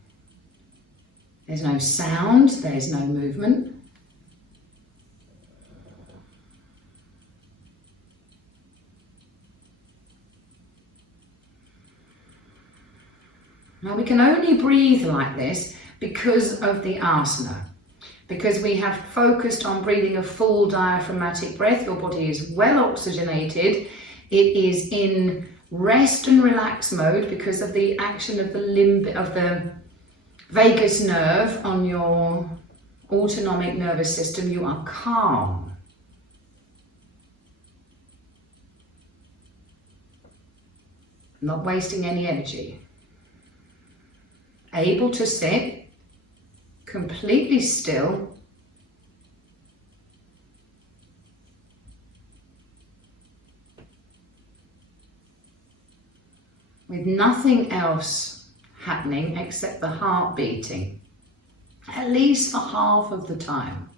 There's no sound, there's no movement. Now we can only breathe like this because of the asana, because we have focused on breathing a full diaphragmatic breath. Your body is well oxygenated. It is in rest and relax mode because of the action of the vagus nerve on your autonomic nervous system. You are calm. Not wasting any energy. Able to sit completely still, with nothing else happening except the heart beating, at least for half of the time.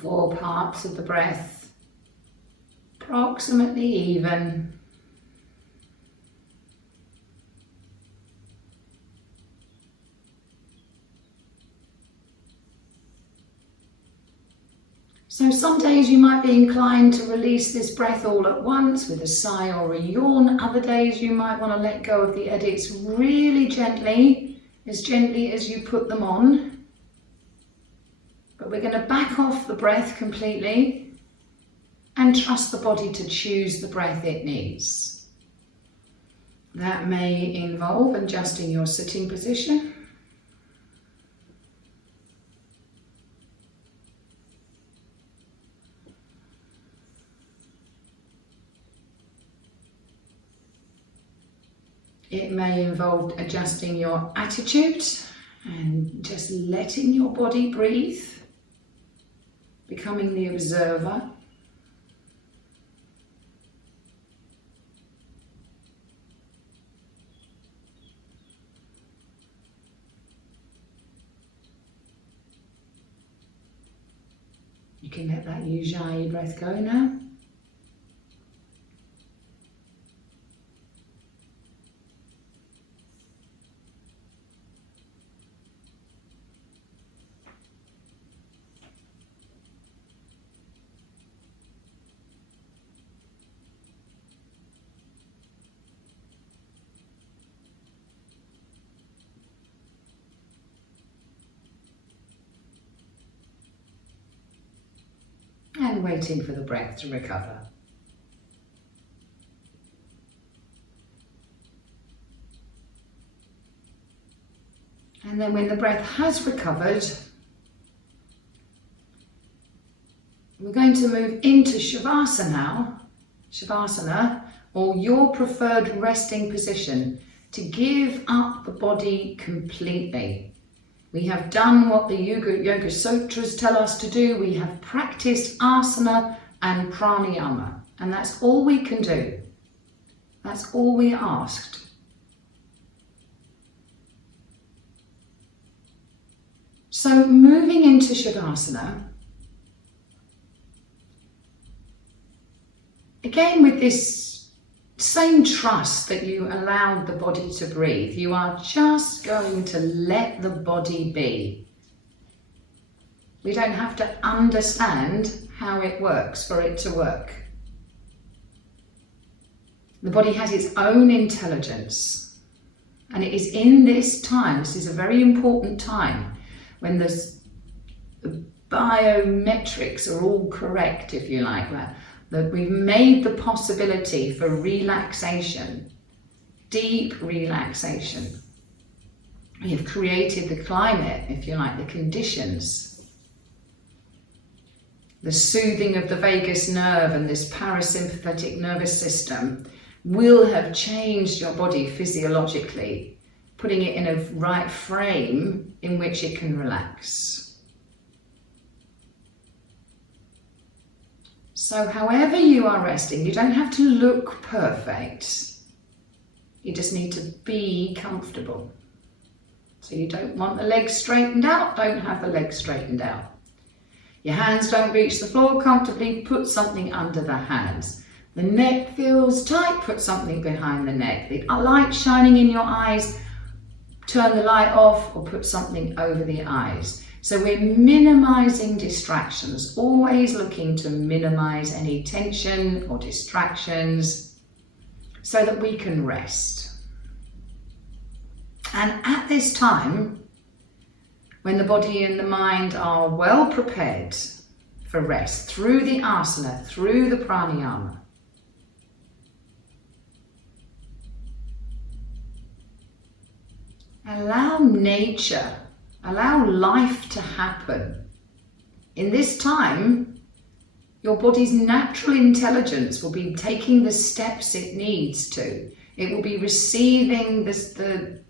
4 parts of the breath approximately even. So some days you might be inclined to release this breath all at once with a sigh or a yawn. Other days you might want to let go of the edits really gently as you put them on. But we're going to back off the breath completely and trust the body to choose the breath it needs. That may involve adjusting your sitting position. It may involve adjusting your attitude and just letting your body breathe, becoming the observer. You can let that Ujjayi breath go now. And waiting for the breath to recover. And then when the breath has recovered, we're going to move into Shavasana or your preferred resting position to give up the body completely. We have done what the Yoga Sutras tell us to do. We have practiced asana and pranayama, and that's all we can do. That's all we asked. So moving into Shavasana, again with this same trust that you allowed the body to breathe, you are just going to let the body be. We don't have to understand how it works for it to work. The body has its own intelligence, and it is in this time, this is a very important time, when the biometrics are all correct, if you like, that we've made the possibility for relaxation, deep relaxation. We have created the climate, if you like, the conditions. The soothing of the vagus nerve and this parasympathetic nervous system will have changed your body physiologically, putting it in a right frame in which it can relax. So however you are resting, you don't have to look perfect. You just need to be comfortable. So you don't want the legs straightened out, don't have the legs straightened out. Your hands don't reach the floor comfortably, put something under the hands. The neck feels tight, put something behind the neck. The light shining in your eyes, turn the light off or put something over the eyes. So we're minimizing distractions, always looking to minimize any tension or distractions so that we can rest. And at this time, when the body and the mind are well prepared for rest, through the asana, through the pranayama, allow nature, allow life to happen. In this time, your body's natural intelligence will be taking the steps it needs to. It will be receiving the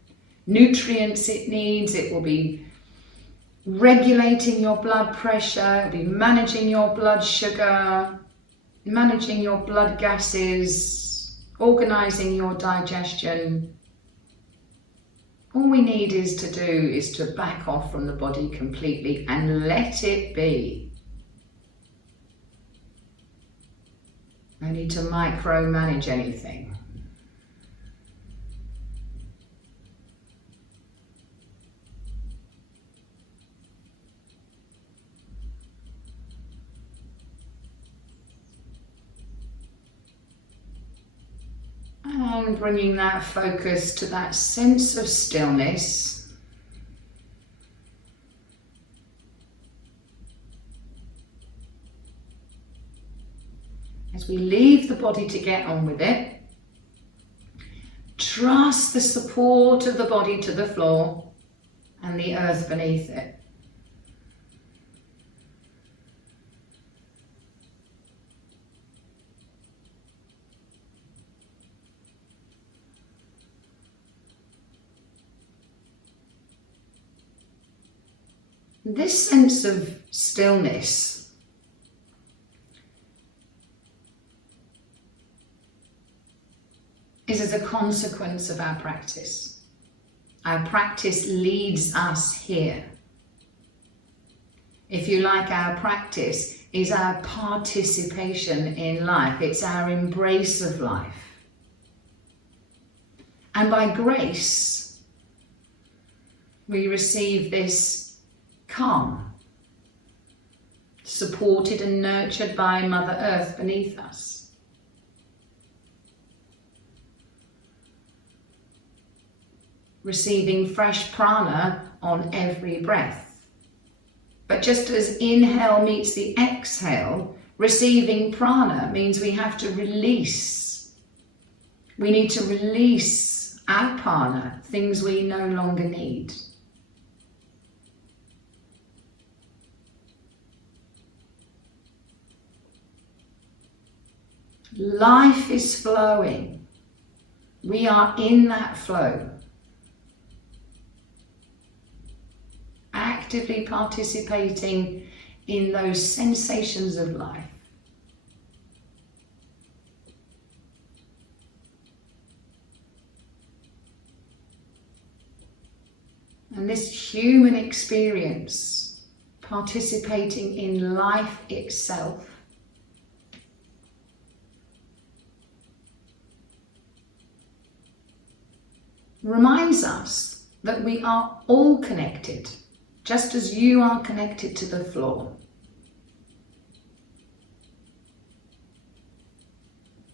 nutrients it needs. It will be regulating your blood pressure. It will be managing your blood sugar, managing your blood gases, organizing your digestion. All we need is to back off from the body completely and let it be. No need to micromanage anything. And bringing that focus to that sense of stillness. As we leave the body to get on with it, trust the support of the body to the floor and the earth beneath it. This sense of stillness is as a consequence of our practice. Our practice leads us here. If you like, our practice is our participation in life. It's our embrace of life. And by grace, we receive this calm, supported and nurtured by Mother Earth beneath us. Receiving fresh prana on every breath. But just as inhale meets the exhale, receiving prana means we have to release. We need to release our prana, things we no longer need. Life is flowing. We are in that flow. Actively participating in those sensations of life. And this human experience, participating in life itself, reminds us that we are all connected, just as you are connected to the floor.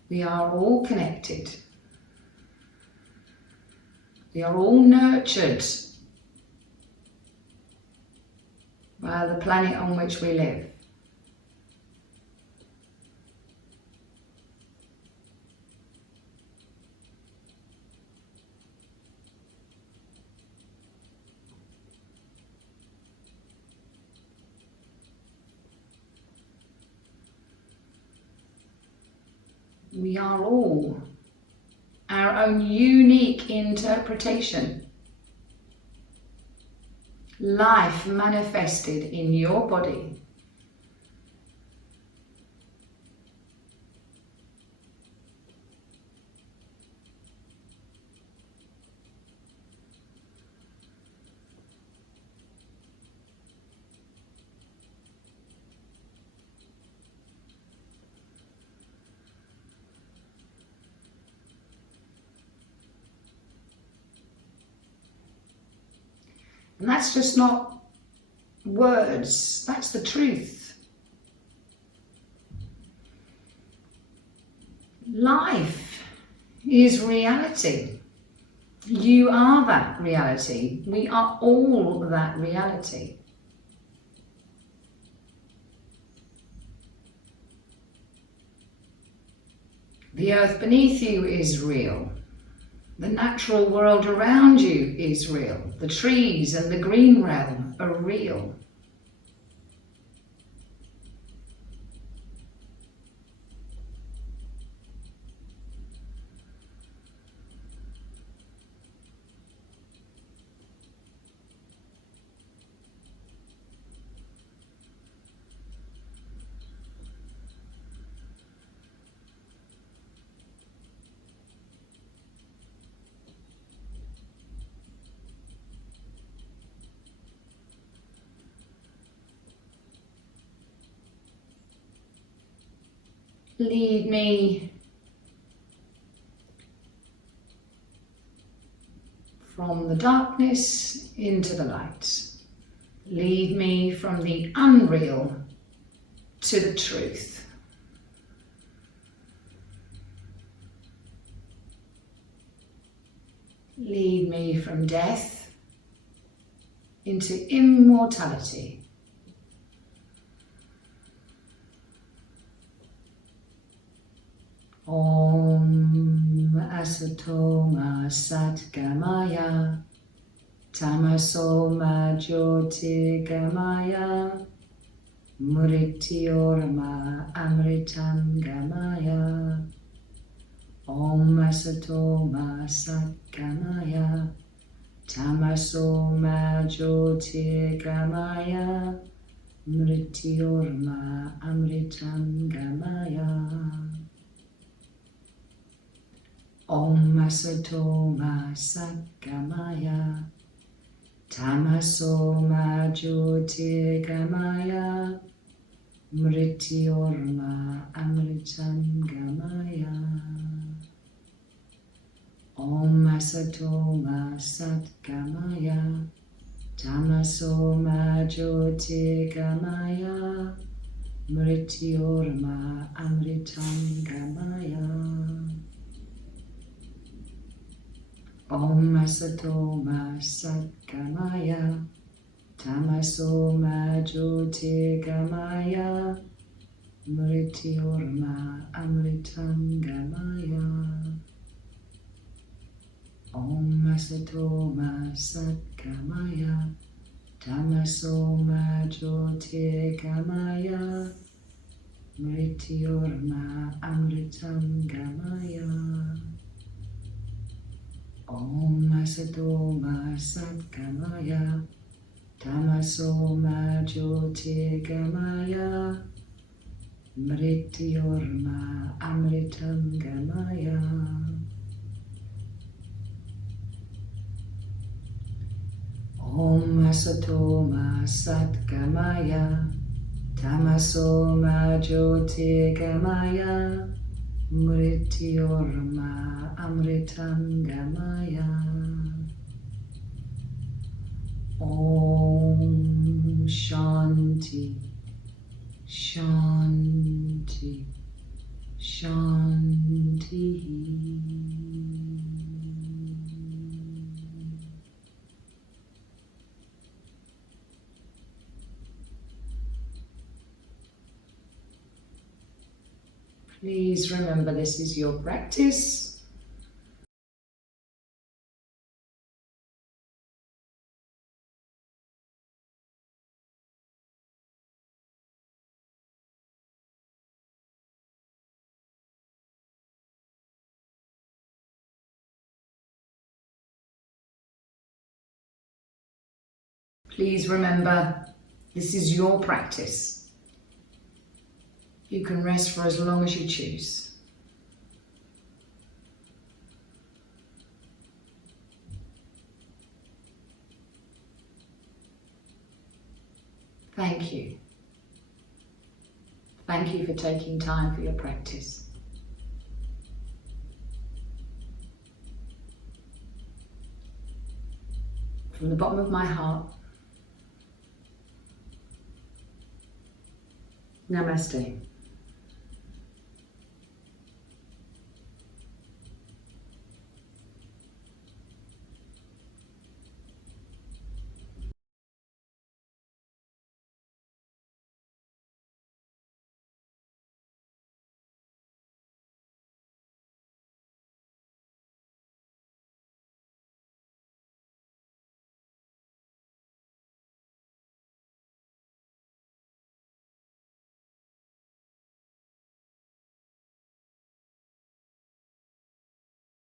We are all connected. We are all nurtured by the planet on which we live. We are all our own unique interpretation. Life manifested in your body. And that's just not words, that's the truth. Life is reality. You are that reality. We are all that reality. The earth beneath you is real. The natural world around you is real. The trees and the green realm are real. Lead me from the darkness into the light. Lead me from the unreal to the truth. Lead me from death into immortality. Om Asato Ma Sat Gamaya Tamaso Ma Jyoti Gamaya Mrityorma Amritam Gamaya Om Asato Ma Sat Gamaya Tamaso Ma Jyoti Gamaya Mrityorma Amritam Gamaya Om Asato Ma Sat Gamaya Tamaso Ma Jyoti Gamaya Mrityorma Amritam Gamaya Om Asato Ma Sat Gamaya Tamaso Ma Jyoti Gamaya Mrityorma Amritam Gamaya Om Asato Ma Sat Gamaya Tamaso Ma Jyoti Gamaya Mrityorma Amritam Gamaya Om Asato Ma Sat Gamaya Tamaso Ma Jyoti Gamaya Mrityorma Amritam Gamaya Om Asato Ma Sat Gamaya Tamaso Ma Jyoti Gamaya Mrityorma Amritam Gamaya Om Asato Ma Sat Gamaya Tamaso Ma Jyoti Gamaya Mrityorma Amritam Gamaya Om Shanti Shanti Shanti. Please remember this is your practice. Please remember this is your practice. You can rest for as long as you choose. Thank you. Thank you for taking time for your practice. From the bottom of my heart, Namaste.